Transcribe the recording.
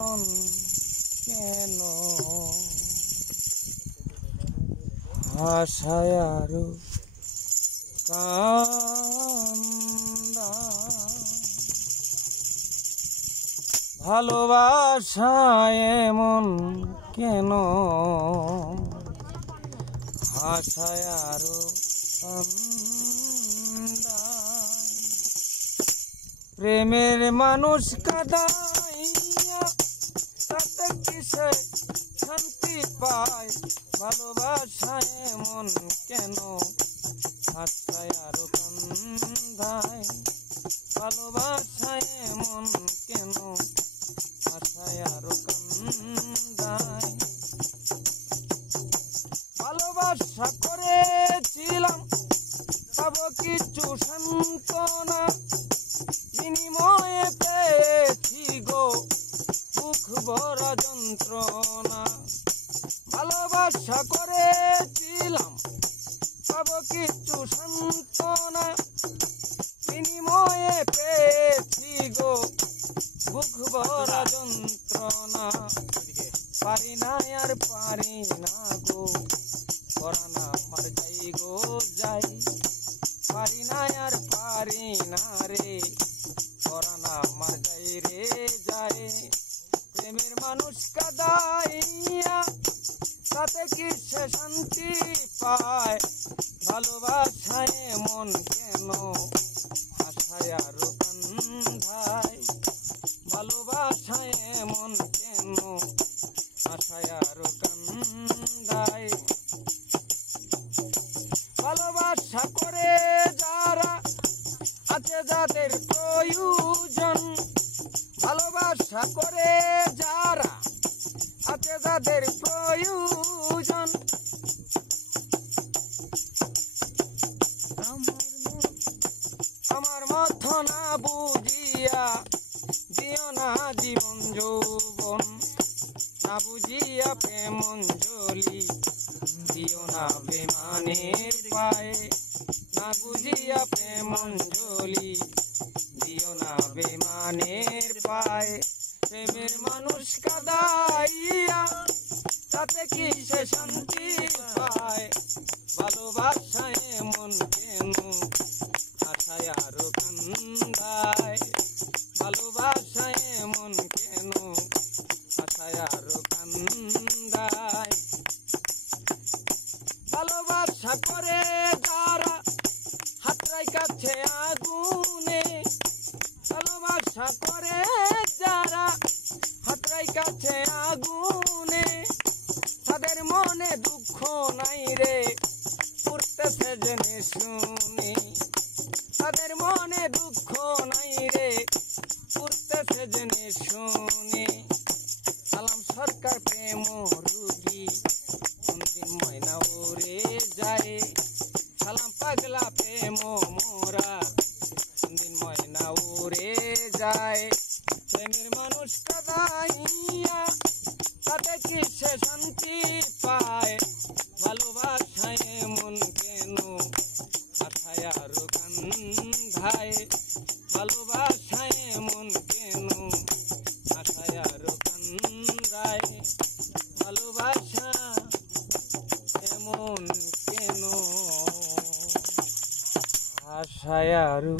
কেন আশায় আরো কান্দা ভালোবাসায় এমন কেন আশায় আরো কান্দা প্রেমের মানুষ কাঁদাইয়া তাতে কিসে শান্তি পায় ভালোবাসায় এমন কেন আশায় আরো কান্দায় ভালোবাসায় এমন কেন আশায় আরো কান্দায় ভালোবাসা করেছিলাম পাবো কিছু সান্ত্বনা বিনিময়ে পেয়েছি গো বুক ভরা যন্ত্রণা ভালোবাসা করেছিলাম পাবো কিছু সান্ত্বনা বিনিময়ে পেয়েছি গো বুক ভরা যন্ত্রণা পারি না আর পারি না গো পরানা মার যাই গো যাই পারি না আর পারি না রে পরানা মার যাই রে যায় প্রেমের মানুষ কাঁদাইয়া তাতে কি সে শান্তি পায় ভালোবাসায় মন কেন আশায় আরো কান্দায় ভালোবাসায় মন কেন আশায় আরো কান্দায় ভালোবাসা করে যারা আছে যাদের প্রয়োজন ভালোবাসা করে যারা আছে যাদের প্রয়োজন আমার মতো না বুঝিয়া দিও না জীবন যৌবন না বুঝিয়া প্রেম অঞ্জলি দিও না বেমানের পায়ে না বুঝিয়া প্রেম অঞ্জলি দিও না বেমানের পায়ে প্রেমের মানুষ কাঁদাইয়া তাতে কি সে শান্তি পায় ভালোবাসায় মন কেন আশায় আরো কান্দায় ভালোবাসায় মন কেন আশায় আরো কান্দায় ভালোবাসা করে যারা হাতরাই কাছে আগুনে ভালোবাসা করে যারা হাতরাই কাছে আগুনে তাদের মনে দুঃখ নাই রে পুরতেছে জেনে শুনে তাদের মনে দুঃখ নাই রে পুরতেছে জেনে শুনে সালাম সরকার প্রেম রুগী কোনদিন ময়না উড়ে যায় সালাম পাগলা প্রেম মোরা কোনদিন ময়না উড়ে যায় প্রেমের মানুষ কাঁদাইয়া তাতে কি সে শান্তি পায় ভালোবাসায় মন কেন আশায় আরো কান্দায় ভালোবাসায় মন কেন আশায় আরো কান্দায় ভালোবাসা এমন কেন আশায় আরো